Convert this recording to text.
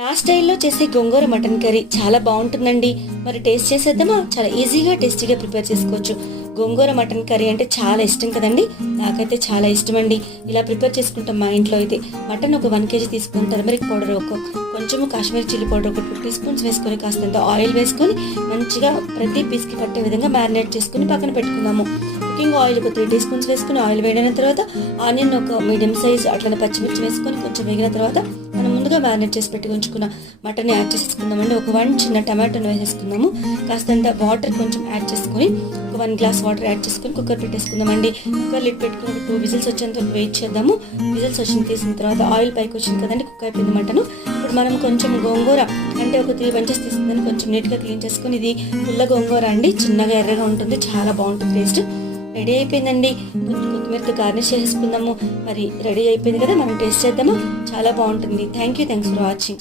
నా స్టైల్లో చేసే గోంగూర మటన్ కర్రీ చాలా బాగుంటుందండి. మరి టేస్ట్ చేసేద్దామా? చాలా ఈజీగా టేస్టీగా ప్రిపేర్ చేసుకోవచ్చు. గోంగూర మటన్ కర్రీ అంటే చాలా ఇష్టం కదండి. నాకైతే చాలా ఇష్టం అండి. ఇలా ప్రిపేర్ చేసుకుంటాం మా ఇంట్లో అయితే. మటన్ ఒక 1 kg తీసుకుని టర్మరిక్ పౌడర్ కొంచెము కాశ్మీరీ చిల్లీ పౌడర్ ఒక 2 teaspoons వేసుకొని కాస్తంత ఆయిల్ వేసుకొని మంచిగా ప్రతి పీస్కి పట్టే విధంగా మ్యారినేట్ చేసుకుని పక్కన పెట్టుకుందాము. కుకింగ్ ఆయిల్ ఒక 3 teaspoons వేసుకుని ఆయిల్ వేడిన తర్వాత ఆనియన్ ఒక మీడియం సైజ్ అట్లనే పచ్చిమిర్చి వేసుకొని కొంచెం వేగిన తర్వాత మనం ముందుగా మ్యారినేట్ చేసి పెట్టి ఉంచుకున్న మటన్ యాడ్ చేసేసుకుందామండి. ఒక 1 చిన్న టమాటోని వేసేసుకుందాము. కాస్తంత వాటర్ కొంచెం యాడ్ చేసుకొని ఒక 1 glass వాటర్ యాడ్ చేసుకొని కుక్కర్ పెట్టేసుకుందామండి. కుక్కర్ లిడ్ పెట్టుకుని ఒక 2 whistles వచ్చేంత వరకు వెయిట్ చేద్దాము. విజిల్స్ తీసిన తర్వాత ఆయిల్ పైకి వచ్చింది కదండి, కుక్ అయిపోయింది మటను. ఇప్పుడు మనం కొంచెం గోంగూర అంటే ఒక 3 bunches తీసుకుందని కొంచెం నీట్గా క్లీన్ చేసుకొని, ఇది పుల్ల గోంగూర అండి, చిన్నగా ఎర్రగా ఉంటుంది, చాలా బాగుంటుంది టేస్ట్. రెడీ అయిపోయిందండి. కొత్తిమీరతో గార్నిష్ చేసేసుకుందాము. మరి రెడీ అయిపోయింది కదా, మనం టేస్ట్ చేద్దాము. చాలా బాగుంటుంది. Thanks for watching.